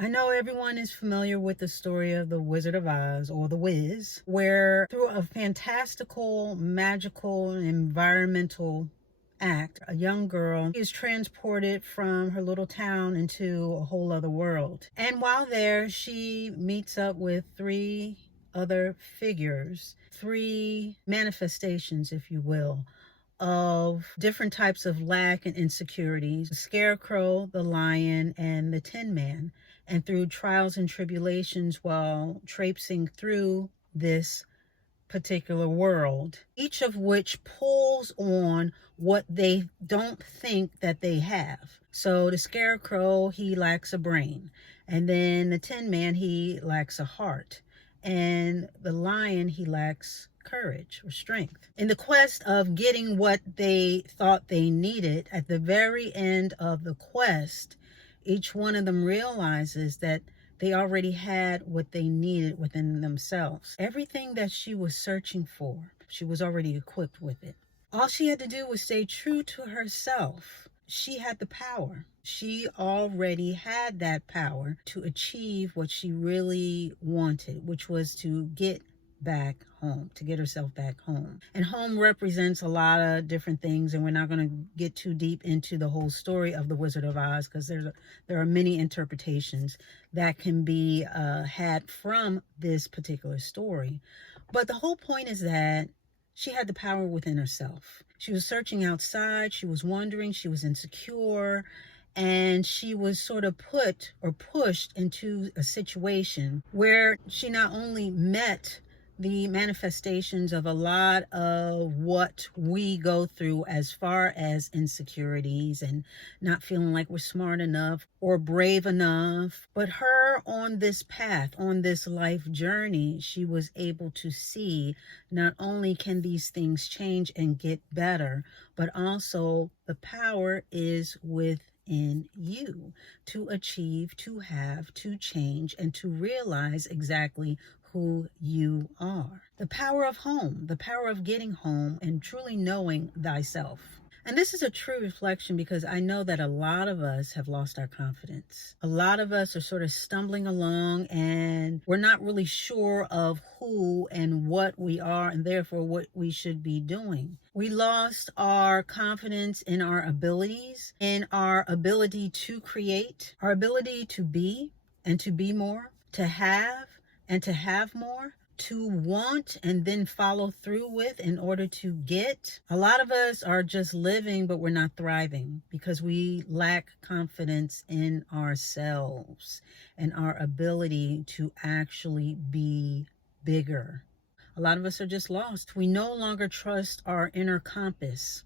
I know everyone is familiar with the story of the Wizard of Oz, or the Wiz, where through a fantastical, magical, environmental act, a young girl is transported from her little town into a whole other world. And while there, she meets up with three other figures, three manifestations, if you will, of different types of lack and insecurities: the scarecrow, the lion, and the tin man. And through trials and tribulations while traipsing through this particular world, each of which pulls on what they don't think that they have. So the scarecrow, he lacks a brain. And then the tin man, he lacks a heart. And the lion, he lacks courage or strength. In the quest of getting what they thought they needed, at the very end of the quest, each one of them realizes that they already had what they needed within themselves. Everything that she was searching for, she was already equipped with it. All she had to do was stay true to herself. She had the power. She already had that power to achieve what she really wanted, which was to get back home, to get herself back home. And home represents a lot of different things, and we're not going to get too deep into the whole story of the Wizard of Oz, because there are many interpretations that can be had from this particular story. But the whole point is that she had the power within herself. She was searching outside, she was wondering, she was insecure, and she was sort of put or pushed into a situation where she not only met the manifestations of a lot of what we go through as far as insecurities and not feeling like we're smart enough or brave enough, but her on this path, on this life journey, she was able to see not only can these things change and get better, but also the power is within you to achieve, to have, to change, and to realize exactly who you are. The power of home, the power of getting home and truly knowing thyself. And this is a true reflection, because I know that a lot of us have lost our confidence. A lot of us are sort of stumbling along, and we're not really sure of who and what we are, and therefore what we should be doing. We lost our confidence in our abilities, in our ability to create, our ability to be and to be more, to have and to have more, to want and then follow through with in order to get. A lot of us are just living, but we're not thriving because we lack confidence in ourselves and our ability to actually be bigger. A lot of us are just lost. We no longer trust our inner compass,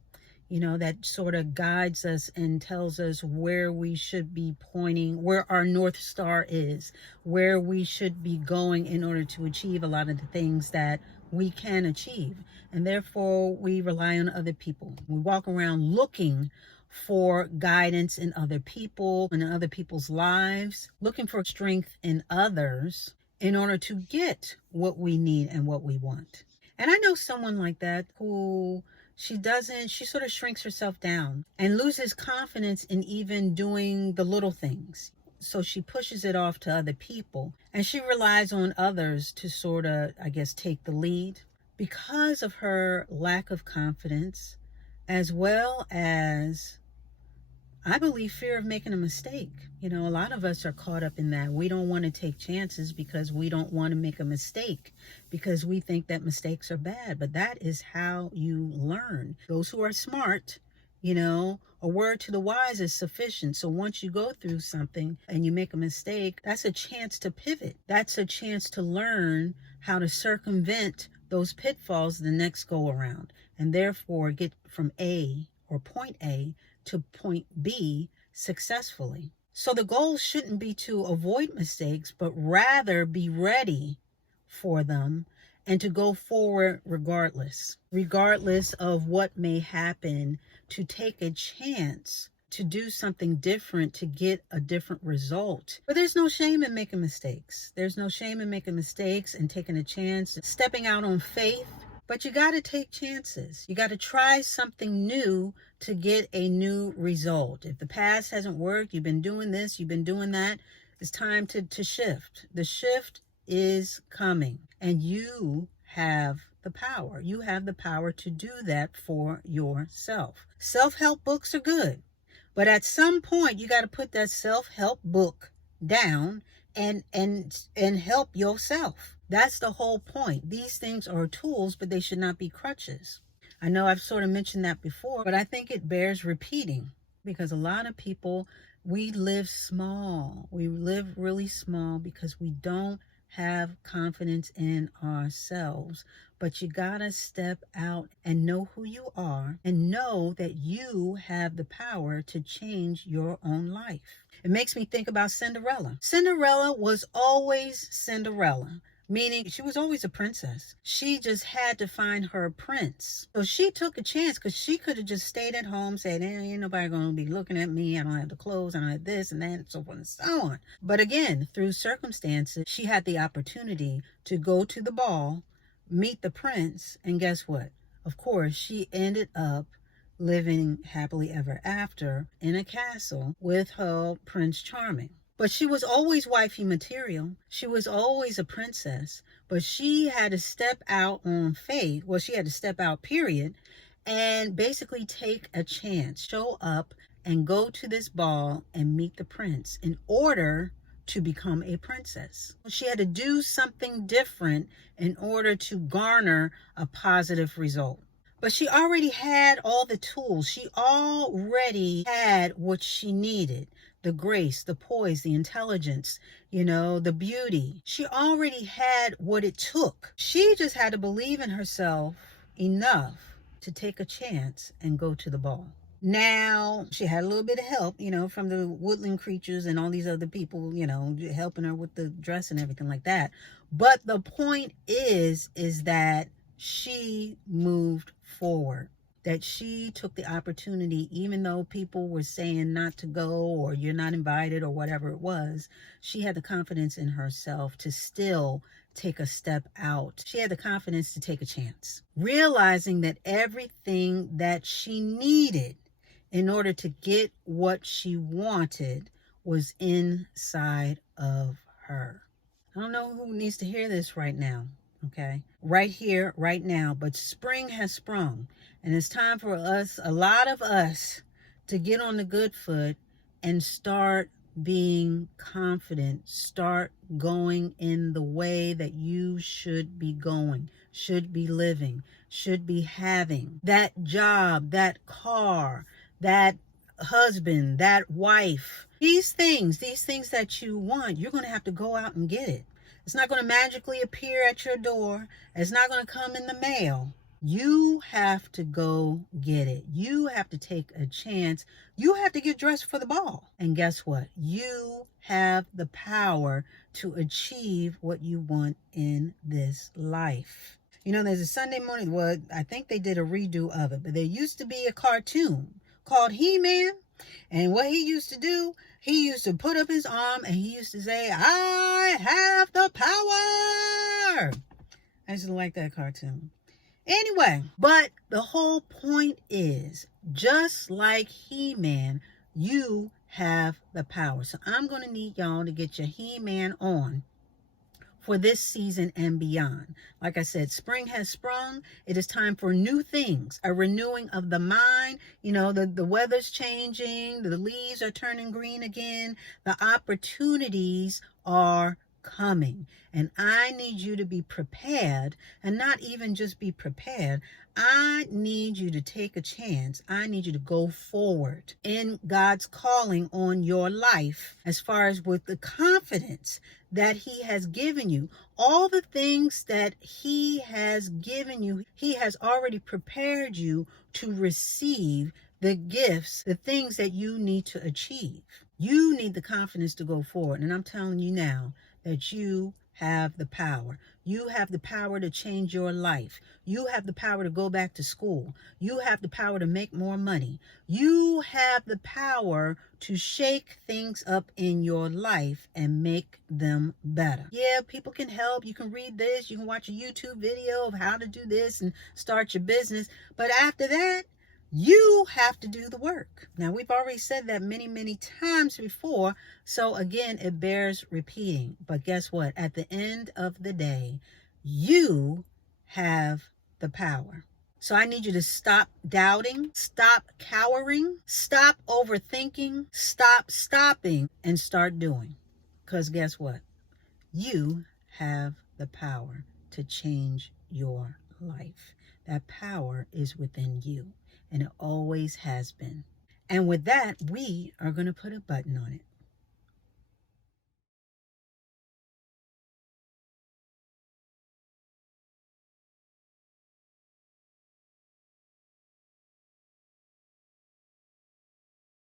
that sort of guides us and tells us where we should be pointing, where our North Star is, where we should be going in order to achieve a lot of the things that we can achieve. And therefore, we rely on other people. We walk around looking for guidance in other people and in other people's lives, looking for strength in others in order to get what we need and what we want. And I know someone like that who she sort of shrinks herself down and loses confidence in even doing the little things. So she pushes it off to other people, and she relies on others to sort of, I guess, take the lead because of her lack of confidence, as well as, I believe, fear of making a mistake. A lot of us are caught up in that. We don't want to take chances because we don't want to make a mistake, because we think that mistakes are bad. But that is how you learn. Those who are smart, a word to the wise is sufficient. So once you go through something and you make a mistake, that's a chance to pivot. That's a chance to learn how to circumvent those pitfalls the next go around, and therefore get from A, or point A, to point B successfully. So the goal shouldn't be to avoid mistakes, but rather be ready for them and to go forward regardless of what may happen, to take a chance to do something different, to get a different result. But there's no shame in making mistakes. There's no shame in making mistakes and taking a chance, stepping out on faith. But you got to take chances. You got to try something new to get a new result. If the past hasn't worked, you've been doing this, you've been doing that, It's time to shift. The shift is coming, and you have the power. You have the power to do that for yourself. Self-help books are good, but at some point you got to put that self-help book down and help yourself. That's the whole point. These things are tools, but they should not be crutches. I know I've sort of mentioned that before, but I think it bears repeating, because a lot of people, we live small. We live really small because we don't have confidence in ourselves. But you gotta step out and know who you are and know that you have the power to change your own life. It makes me think about Cinderella. Cinderella was always Cinderella, meaning she was always a princess. She just had to find her prince. So she took a chance, because she could have just stayed at home, said, ain't nobody going to be looking at me. I don't have the clothes. I don't have this and that, and so forth and so on. But again, through circumstances, she had the opportunity to go to the ball, meet the prince, and guess what? Of course, she ended up living happily ever after in a castle with her Prince Charming. But she was always wifey material. She was always a princess. But she had to step out on faith. Well, she had to step out, period, and basically take a chance, show up and go to this ball and meet the prince in order to become a princess. She had to do something different in order to garner a positive result. But she already had all the tools. She already had what she needed. The grace, the poise, the intelligence, the beauty. She already had what it took. She just had to believe in herself enough to take a chance and go to the ball. Now, she had a little bit of help, from the woodland creatures and all these other people, helping her with the dress and everything like that. But the point is that she moved forward, that she took the opportunity, even though people were saying not to go or you're not invited or whatever it was. She had the confidence in herself to still take a step out. She had the confidence to take a chance, realizing that everything that she needed in order to get what she wanted was inside of her. I don't know who needs to hear this right now. Okay, right here, right now. But spring has sprung, and it's time for us, a lot of us, to get on the good foot and start being confident. Start going in the way that you should be going, should be living, should be having. That job, that car, that husband, that wife. These things that you want, you're going to have to go out and get it. It's not going to magically appear at your door. It's not going to come in the mail. You have to go get it. You have to take a chance. You have to get dressed for the ball. And guess what? You have the power to achieve what you want in this life. There's a Sunday morning, well, I think they did a redo of it, but there used to be a cartoon called He-Man. And what he used to do, he used to put up his arm and he used to say, I have the power. I just like that cartoon. Anyway, but the whole point is, just like He-Man, you have the power. So I'm going to need y'all to get your He-Man on for this season and beyond. Like I said, spring has sprung. It is time for new things, a renewing of the mind. The weather's changing. The leaves are turning green again. The opportunities are coming. And I need you to be prepared, and not even just be prepared. I need you to take a chance. I need you to go forward in God's calling on your life, as far as with the confidence that He has given you. All the things that He has given you, He has already prepared you to receive the gifts, the things that you need to achieve. You need the confidence to go forward. And I'm telling you now that you have the power. You have the power to change your life. You have the power to go back to school. You have the power to make more money. You have the power to shake things up in your life and make them better. Yeah, people can help. You can read this. You can watch a YouTube video of how to do this and start your business. But after that, You have to do the work. Now, we've already said that many, many times before. So again, it bears repeating. But guess what? At the end of the day, you have the power. So I need you to stop doubting, stop cowering, stop overthinking, stop stopping, and start doing. Because guess what? You have the power to change your life. That power is within you, and it always has been. And with that, we are going to put a button on it.